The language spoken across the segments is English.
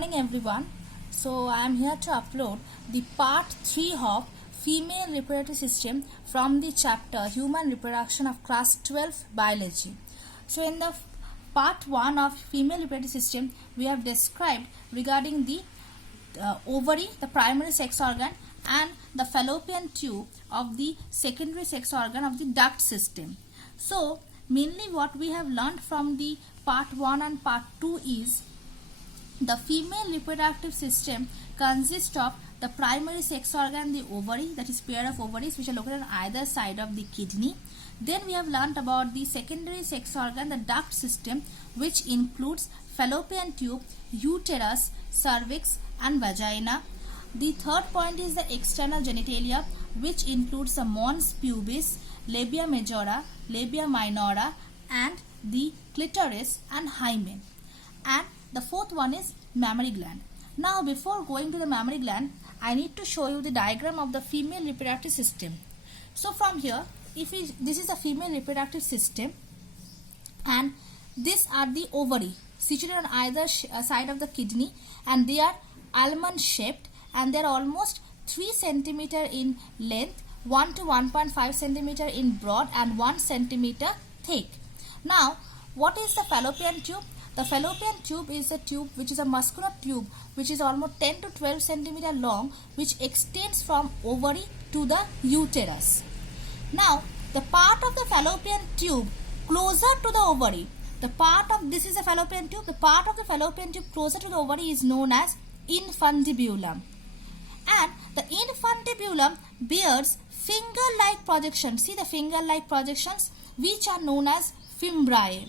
Good morning everyone. So I am here to upload the part 3 of female reproductive system from the chapter human reproduction of class 12 biology. So in the part 1 of female reproductive system we have described regarding the ovary, the primary sex organ, and the fallopian tube of the secondary sex organ of the duct system. So mainly what we have learned from the part 1 and part 2 is the female reproductive system consists of the primary sex organ, the ovary, that is pair of ovaries which are located on either side of the kidney. Then we have learnt about the secondary sex organ, the duct system, which includes fallopian tube, uterus, cervix and vagina. The third point is the external genitalia, which includes the mons pubis, labia majora, labia minora and the clitoris and hymen. And the fourth one is mammary gland. Now before going to the mammary gland, I need to show you the diagram of the female reproductive system. So from here, this is a female reproductive system and these are the ovary situated on either side of the kidney, and they are almond shaped and they are almost 3 cm in length, 1 to 1.5 cm in broad and 1 cm thick. Now what is the fallopian tube? The fallopian tube is a tube which is a muscular tube which is almost 10 to 12 cm long, which extends from ovary to the uterus. Now the part of the fallopian tube closer to the ovary, this is a fallopian tube, the part of the fallopian tube closer to the ovary is known as infundibulum. And the infundibulum bears finger-like projections, see the finger-like projections, which are known as fimbriae.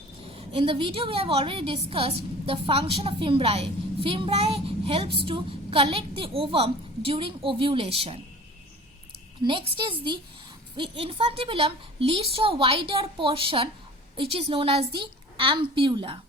In the video we have already discussed the function of fimbriae. Fimbriae helps to collect the ovum during ovulation. Next is the infundibulum leads to a wider portion which is known as the ampulla.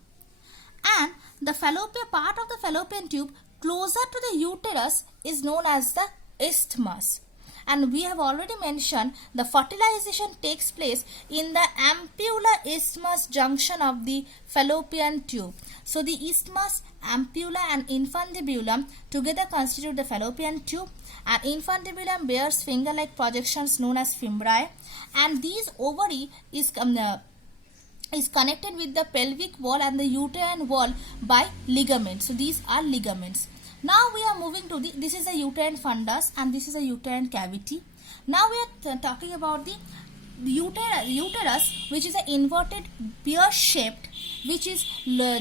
And the part of the fallopian tube closer to the uterus is known as the isthmus. And we have already mentioned the fertilization takes place in the ampulla-isthmus junction of the fallopian tube. So the isthmus, ampulla and infundibulum together constitute the fallopian tube, and infundibulum bears finger-like projections known as fimbriae, and these ovary is connected with the pelvic wall and the uterine wall by ligaments. So these are ligaments. Now we are moving to this is a uterine fundus and this is a uterine cavity. Now we are talking about the uterus, which is an inverted pear shaped, which is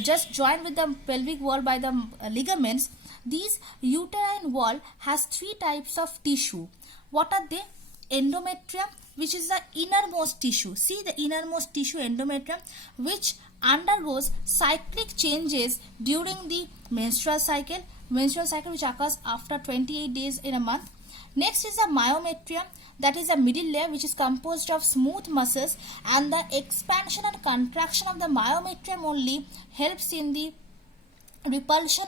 just joined with the pelvic wall by the ligaments. This uterine wall has 3 types of tissue. What are they? Endometrium, which is the innermost tissue. See the innermost tissue, endometrium, which undergoes cyclic changes during the menstrual cycle which occurs after 28 days in a month. Next is the myometrium, that is a middle layer which is composed of smooth muscles, and the expansion and contraction of the myometrium only helps in the expulsion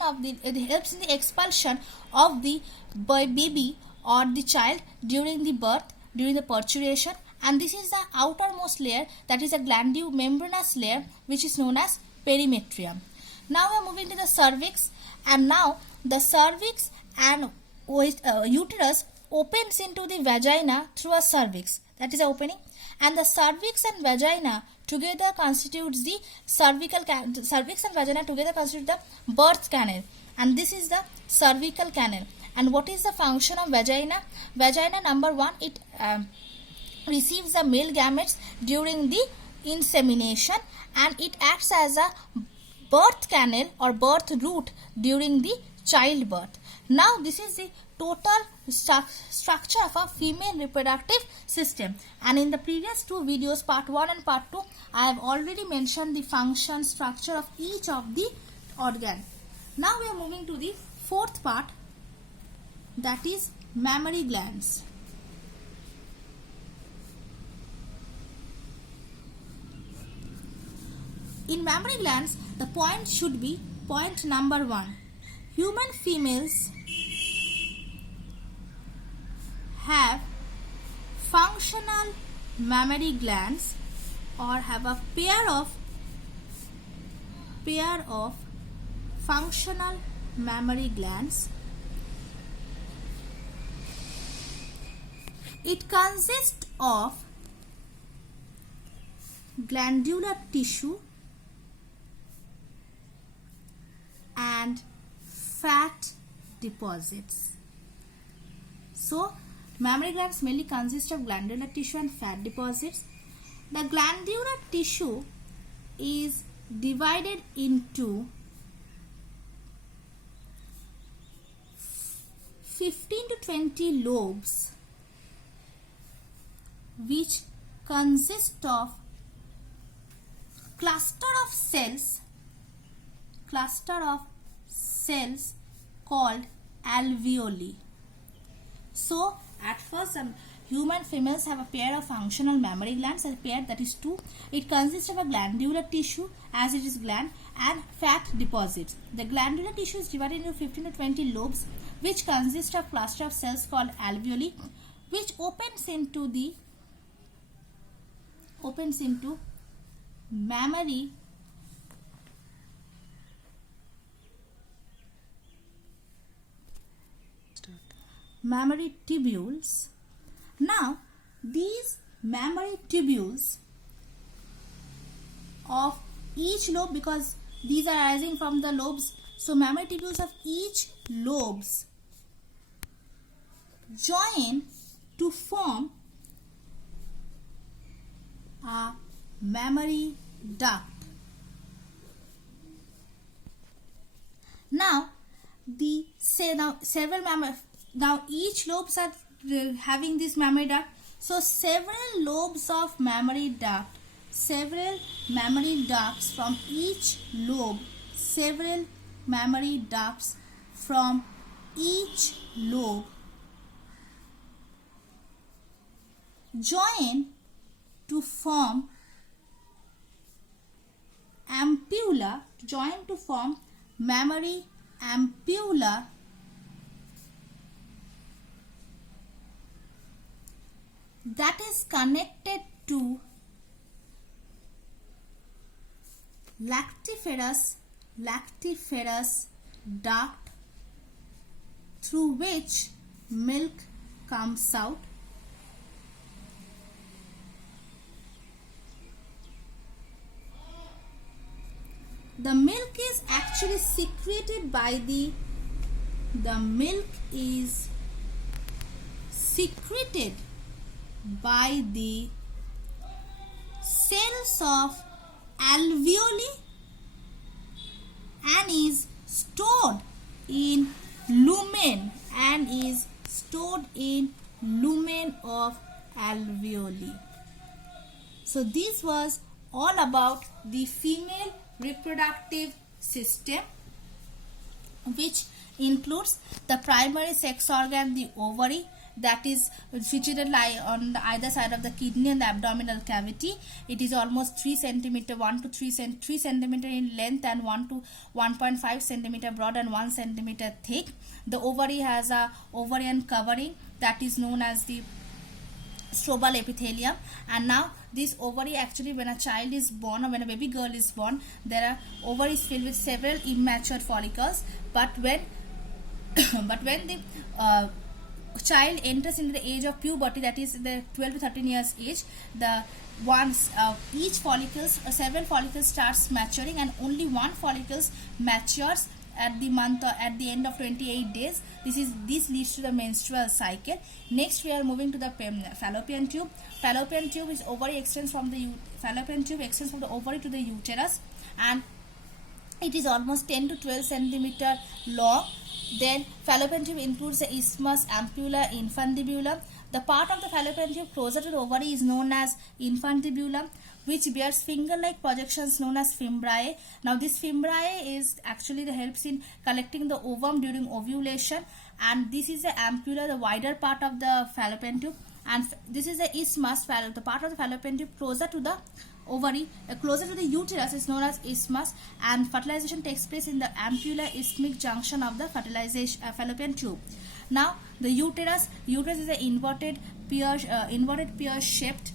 of the baby or the child during the birth, during the parturition. And this is the outermost layer, that is a glandulomembranous layer which is known as perimetrium. Now we are moving to the cervix, and now the cervix and uterus opens into the vagina through a cervix, that is the opening, and the cervix and vagina together constitutes the cervix and vagina together constitute the birth canal, and this is the cervical canal. And what is the function of vagina? Vagina, number 1, it receives the male gametes during the insemination, and it acts as a birth canal or birth route during the childbirth. Now this is the total structure of a female reproductive system, and in the previous 2 videos, part 1 and part 2, I have already mentioned the function structure of each of the organ. Now we are moving to the 4th part, that is mammary glands. In mammary glands, the point should be point number 1. Human females have functional mammary glands or have a pair of functional mammary glands. It consists of glandular tissue and fat deposits. So, mammary glands mainly consist of glandular tissue and fat deposits. The glandular tissue is divided into 15 to 20 lobes, which consist of cluster of cells called alveoli. So at first human females have a pair of functional mammary glands, a pair that is 2. It consists of a glandular tissue, as it is gland, and fat deposits. The glandular tissue is divided into 15 to 20 lobes, which consist of cluster of cells called alveoli, which opens into mammary tubules. Now, these mammary tubules of each lobe, because these are arising from the lobes, so mammary tubules of each lobes join to form a mammary duct. Now, now each lobes are having this mammary duct. So several lobes of mammary duct, several mammary ducts from each lobe, several mammary ducts from each lobe join to form ampulla, mammary ampulla that is connected to lactiferous duct through which milk comes out. The milk is actually secreted by the cells of alveoli and is stored in lumen of alveoli. So this was all about the female reproductive system, which includes the primary sex organ, the ovary, that is situated on the either side of the kidney and the abdominal cavity. It is almost 3 centimeter, 1 to 3 centimeter in length and 1 to 1.5 centimeter broad and 1 centimeter thick. The ovary has a ovarian covering that is known as the strobal epithelium. And now this ovary, actually when a child is born or when a baby girl is born, there are ovaries filled with several immature follicles, but when the child enters into the age of puberty, that is the 12 to 13 years age, each follicles, several follicles starts maturing, and only one follicles matures at the end of 28 days. This leads to the menstrual cycle. Next we are moving to the fallopian tube. Fallopian tube extends from the ovary to the uterus, and it is almost 10 to 12 centimeter long. Then fallopian tube includes the isthmus, ampulla, infundibulum. The part of the fallopian tube closer to the ovary is known as infundibulum, which bears finger-like projections known as fimbriae. Now this fimbriae is actually helps in collecting the ovum during ovulation, and this is the ampulla, the wider part of the fallopian tube, and this is the isthmus, the part of the fallopian tube closer to the ovary, closer to the uterus is known as isthmus, and fertilization takes place in the ampulla isthmic junction of the fallopian tube. Now the uterus is an inverted pear shaped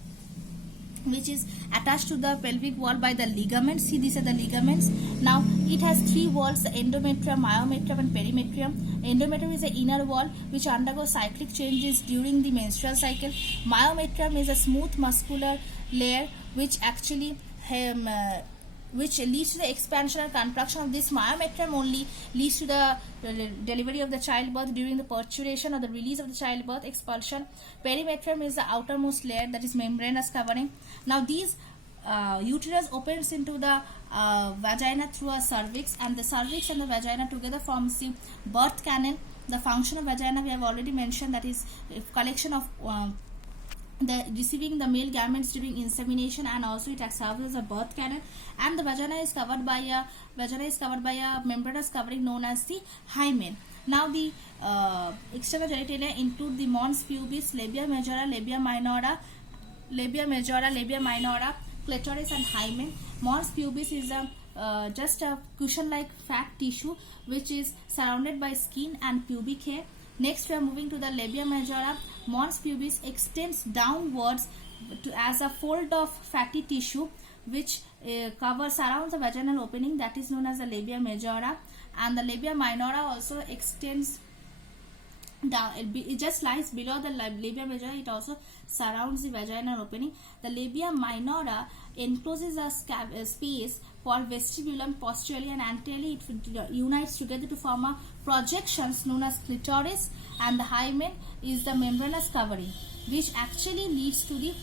which is attached to the pelvic wall by the ligaments. See, these are the ligaments. Now it has three walls: the endometrium, myometrium, and perimetrium. Endometrium is the inner wall which undergoes cyclic changes during the menstrual cycle. Myometrium is a smooth muscular layer which actually which leads to the expansion and contraction of this myometrium, only leads to the delivery of the childbirth during the parturition or the release of the childbirth, expulsion. Perimetrium is the outermost layer, that is membranous covering. Now these uterus opens into the vagina through a cervix, and the cervix and the vagina together forms the birth canal. The function of vagina we have already mentioned, that is a collection of the receiving the male gametes during insemination, and also it serves as a birth canal. And the vagina is covered by a membranous covering known as the hymen. Now the external genitalia include the mons pubis, labia majora, labia minora, clitoris, and hymen. Mons pubis is a just a cushion-like fat tissue which is surrounded by skin and pubic hair. Next we are moving to the labia majora. Mons pubis extends downwards as a fold of fatty tissue which surrounds the vaginal opening, that is known as the labia majora. And the labia minora also extends down, it just lies below the labia majora. It also surrounds the vaginal opening. The labia minora encloses a space for vestibulum. Posteriorly and anteriorly it unites together to form a projections known as clitoris, and the hymen is the membranous covering which actually leads to the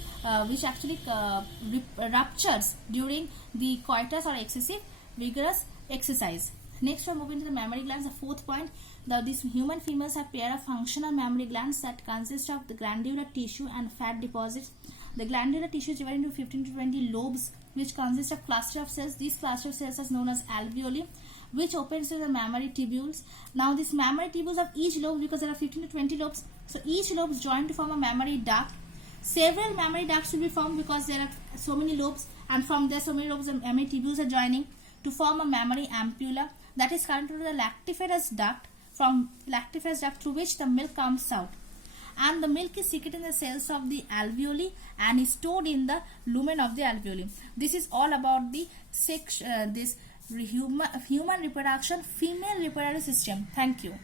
ruptures during the coitus or excessive vigorous exercise. Next we are moving to the mammary glands. The fourth point, these human females have pair of functional mammary glands that consist of the glandular tissue and fat deposits. The glandular tissue is divided into 15 to 20 lobes which consist of cluster of cells. These cluster of cells are known as alveoli, which opens to the mammary tubules. Now these mammary tubules of each lobe, because there are 15 to 20 lobes, so each lobe is joined to form a mammary duct. Several mammary ducts will be formed because there are so many lobes, and from there so many lobes and mammary tubules are joining to form a mammary ampulla that is connected to the lactiferous duct, through which the milk comes out. And the milk is secreted in the cells of the alveoli and is stored in the lumen of the alveoli. This is all about the human reproduction, female reproductive system. Thank you.